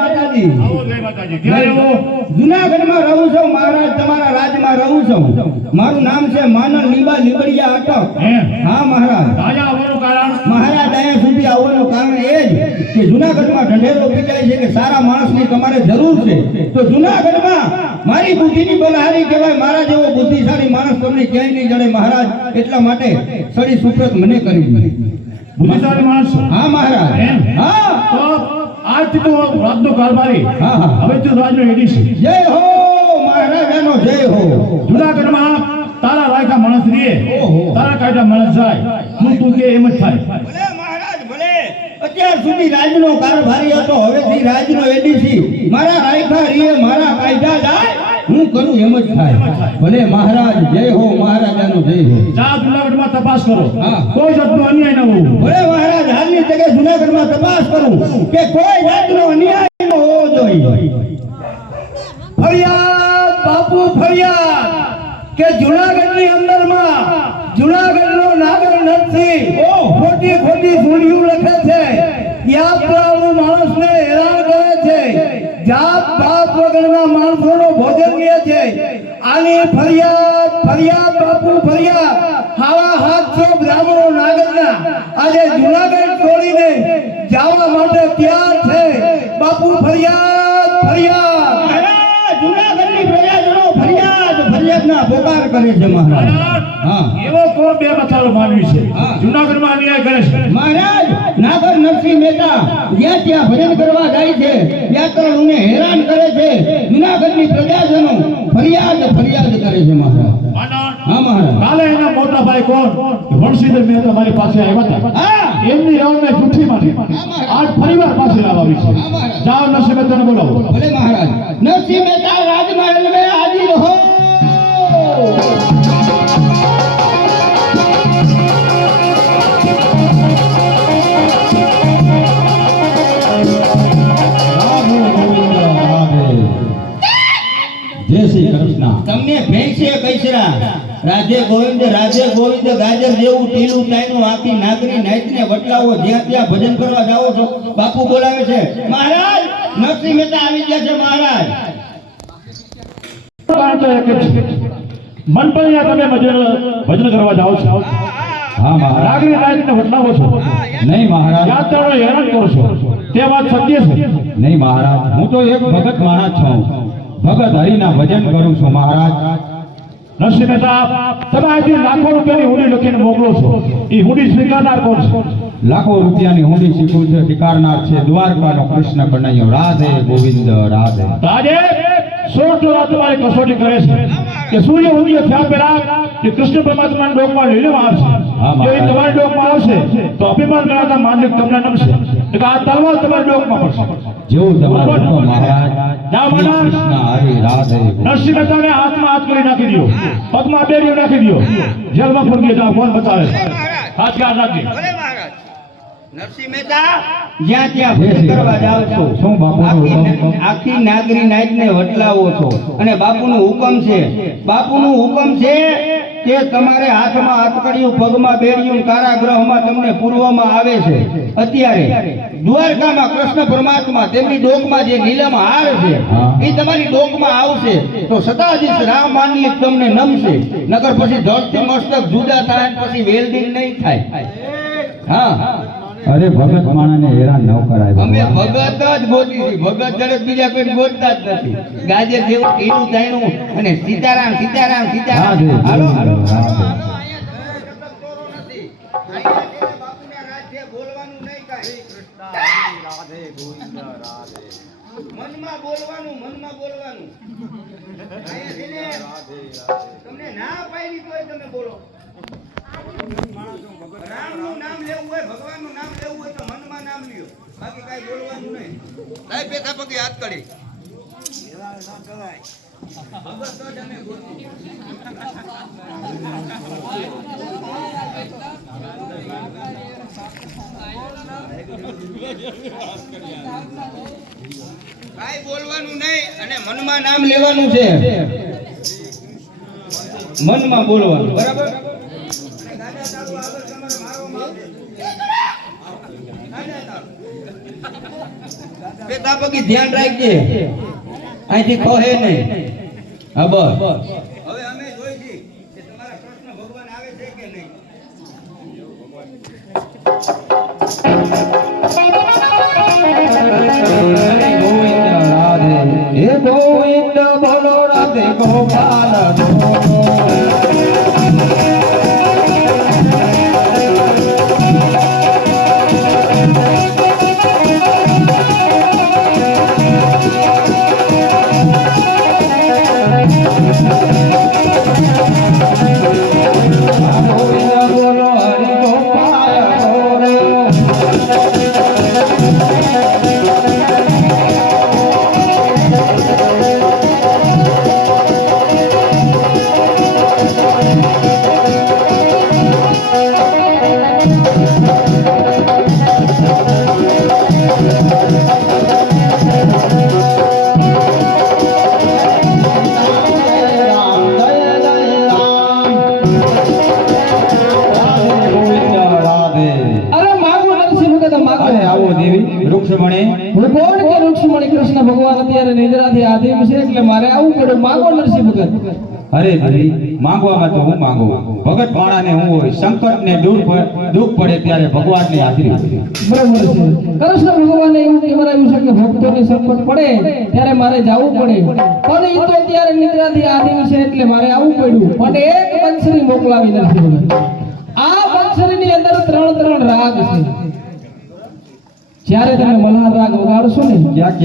માતાજી. માણસ જુનાગઢમાં રહું છું મહારાજ તમારા રાજમાં રહું છું. મારું નામ છે માનલ લીબા લીબડિયા અટક હા મહારાજ. રાજા આવવાનું કારણ? મહારાજ અહીંયા સુધી આવવાનું કારણ એ જ કે જુનાગઢમાં ઢંઢેરો પીટાય છે કે સારા માણસની તમારે જરૂર છે. તો જુનાગઢમાં મારી બુદ્ધિની બલહારી કહેવાય મારા જેવો બુદ્ધિશાળી માણસ તમને ક્યાંય નહીં જડે મહારાજ. એટલા માટે સડી સુપ્રત મને કરી બુદ્ધિશાળી માણસ? હા મહારાજ. હા. આજથી તો રાજનો કારભારી. હવે તું રાજનો એડી છે જય હો મહારાજાનો જય હો. જુનાગઢમાં તારા રાયકા માણસ રીએ તારા કાયદા માણસ જાય તું તું કે એમ જ થાય. ભલે મહારાજ ભલે. અત્યાર સુધી રાજનો કારભારી હતો હવેથી રાજનો એડીસી મારા રાયખા રીએ મારા કાયદા જાય હું કરું એમ જ થાય. ભલે મહારાજ જય હો મહારાજાનો જય હો. જા જુનાગઢમાં તપાસ કરો. કોઈ જાતનો અન્યાય ન હોવું. ભલે મહારાજ તકે જુનાગઢમાં તપાસ કરું કે કોઈ જાતનો અન્યાય ન હોવો જોઈએ. ફરિયાદ બાપુ ફરિયાદ કે જુનાગઢની અંદરમાં જુનાગઢનો નાગર નથી. ખોટી ખોટી સુડિયું લખે છે. યાત્રાળુ માણસને હેરાન કરે છે. જાત બાપ વગરના માણસોનો ભોજન લે છે. આની ફરિયાદ ફરિયાદ બાપુ ફરિયાદ હાવા હાથસો બ્રાહ્મણો નાગરના આજે જુનાગઢ છોડીને જવા માટે તૈયાર છે. બાપુ ફરિયાદ ફરિયાદ. મહારાજ પોકાર કરે છે મહારાજ. હા. એવો કો બે મથાળો માનવી છે? જુનાગઢમાં અન્યાય કરે છે. મહારાજ નાગર નરસિંહ મહેતા જ્યાં ત્યાં ભજન કરવા જાય છે. યાત્રાળુને હેરાન કરે છે. જુનાગઢની પ્રજાજનો ફરિયાદ ફરિયાદ કરે છે મહારાજ. હા મહારાજ. કાલે એના મોટા ભાઈ કોણ? વણસીધર મહેતા મારી પાસે આવ્યા હતા. એમની રાવણને જુઠ્ઠી મારી આજ ફરીવાર પાસે લાવી છે. જાઓ નરસિંહ મહેતાને બોલાવો. ભલે મહારાજ. નરસિંહ મહેતા રાજમહેલ જય શ્રી કૃષ્ણ. તમને ભેંસે કૈસરા રાજે ગોવિંદ રાજે ગોવિંદ ગાજર જેવું ટીલું ટાઈનું આપી નાગરી નાઈતને વટલાવો. જ્યાં ત્યાં ભજન કરવા જાઓ છો. બાપુ બોલાવે છે. મહારાજ નરસિંહ મહેતા આવી ગયા છે મહારાજ. કારણ તો એક જ છે મન પણ તમે ભજન ભજન કરવા જાઓ છો. હા મહારાજ. નાગરી નાઈતને વટલાવો છો. નહીં મહારાજ. યાત્રાળો હેરાન કરો છો. તે વાત સત્ય છે. નહીં મહારાજ. હું તો એક ભગત માણસ છું. ભગત હરિના ભજન કરું છું મહારાજ. નરસિંહ મહેતા તમે આજે લાખો રૂપિયાની હુંડી લખીને મોકલો છો. એ હુંડી સ્વીકારનાર કોણ છે? લાખો રૂપિયાની હુંડી શીખું છે સ્વીકારનાર છે દ્વારકાનો કૃષ્ણ કનૈયો. રાધે ગોવિંદ રાધે. રાધે સોળ ચોરા તમારી કસોટી કરે છે કે સૂર્ય ઉદય થયા પહેલા કે કૃષ્ણ પરમાત્માના ડોકમાં લઈને આવશે? હા. તમારા ડોકમાં આવશે તો અભિમાન ગણાતા માલિક તમને નમશે. એટલે કે આ તલવાર તમારા ડોકમાં પડશે. જેવું તમારું મહારાજ જાઓ શ્રી મહારાજ. રાધે નરસિંહ મહેતાને હાથમાં હાથ કરી નાખી દો પગમાં બેડીઓ નાખી દો જેલમાં ફૂંકી જાઓ કોણ બચાવે હાથ કે નાખી. નરસિંહ મહેતા જ્યાં ત્યાં ભેટ કરવા જાઓ છો. શું બાપુનું આખી નાગરી નાઈટને વટલાવો છો. અને બાપુનું હુકમ છે. બાપુનું હુકમ છે કે તમારે હાથમાં હથકડીયું પગમાં બેડિયું કારાગ્રહમાં તમને પૂર્વમાં આવે છે. અત્યારે દ્વારકામાં કૃષ્ણ પરમાત્મા તેમની ડોકમાં જે નીલમ હાર છે એ તમારી ડોકમાં આવશે. તો સદાજીશ રામ માનલી તમને નમશે. નગર પછી ધડથી મસ્તક જુદા થાય પછી વેલ્ડિંગ નહીં થાય. હા. અરે ભગત માણાને હેરાન ન કરાય અમે ભગત જ ગોતી છીએ. ભગત જડે બીજા કોઈ ગોતતા જ નથી. ગાજે જેવું એનું તાણું અને સીતારામ સીતારામ સીતારામ. રાધે હાલો હાલો. મનમાં બોલવાનું મનમાં બોલવાનું. અહીંયા છે ને, તમને ના પાડી તોય તમે બોલો. રામનું નામ લેવું હોય ભગવાનનું નામ લ્યો. બાકી કાંઈ બોલવાનું નહીં. પગે હાથ કરી. કાંઈ બોલવાનું નહીં અને મનમાં નામ લેવાનું છે. મનમાં બોલવાનું. બરાબર પેટા પગી ધ્યાન રાખજે. અહીંથી ખોહે નહીં. હા બસ હવે અમે જોઈ છી કે તમારા કૃષ્ણ ભગવાન આવે છે કે નહીં. ગોવિંદ રાધે હે ગોવિંદ બોલો રાધે ગોપાલ બોલો. એટલે મારે આવું પડ્યું માંગો નરસિંહ ભગત. અરે ભાઈ માંગવામાં તો હું માંગુ. ભગત પાણાને હું હોય સંકટને દૂર પ- દુઃખ પડે ત્યારે ભગવાનની હાજરી બરોબર છે. કૃષ્ણ ભગવાને એવું કહેવાયું છે કે ભક્તોને સંકટ પડે ત્યારે મારે જવું પડે. પણ એ તો અત્યારે નિદ્રાથી આધીન છે એટલે મારે આવવું પડ્યું. પણ એક બંસરી મોકલાવી નથી આ બંસરીની અંદર ત્રણ ત્રણ રાગ છે. જ્યારે તમે મલ્હાર રાગ વગાડશો ને?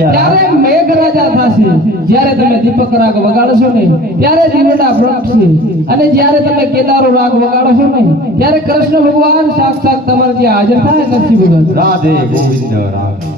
ત્યારે મેઘરાજા થશે. જ્યારે તમે દીપક રાગ વગાડશો ને ત્યારે જીવડા પ્રગટશે અને જ્યારે તમે કેદારો રાગ વગાડશો ને ત્યારે કૃષ્ણ ભગવાન સાક્ષાત તમારે ત્યાં હાજર થાય નથી રાધે ગોવિંદ રાધે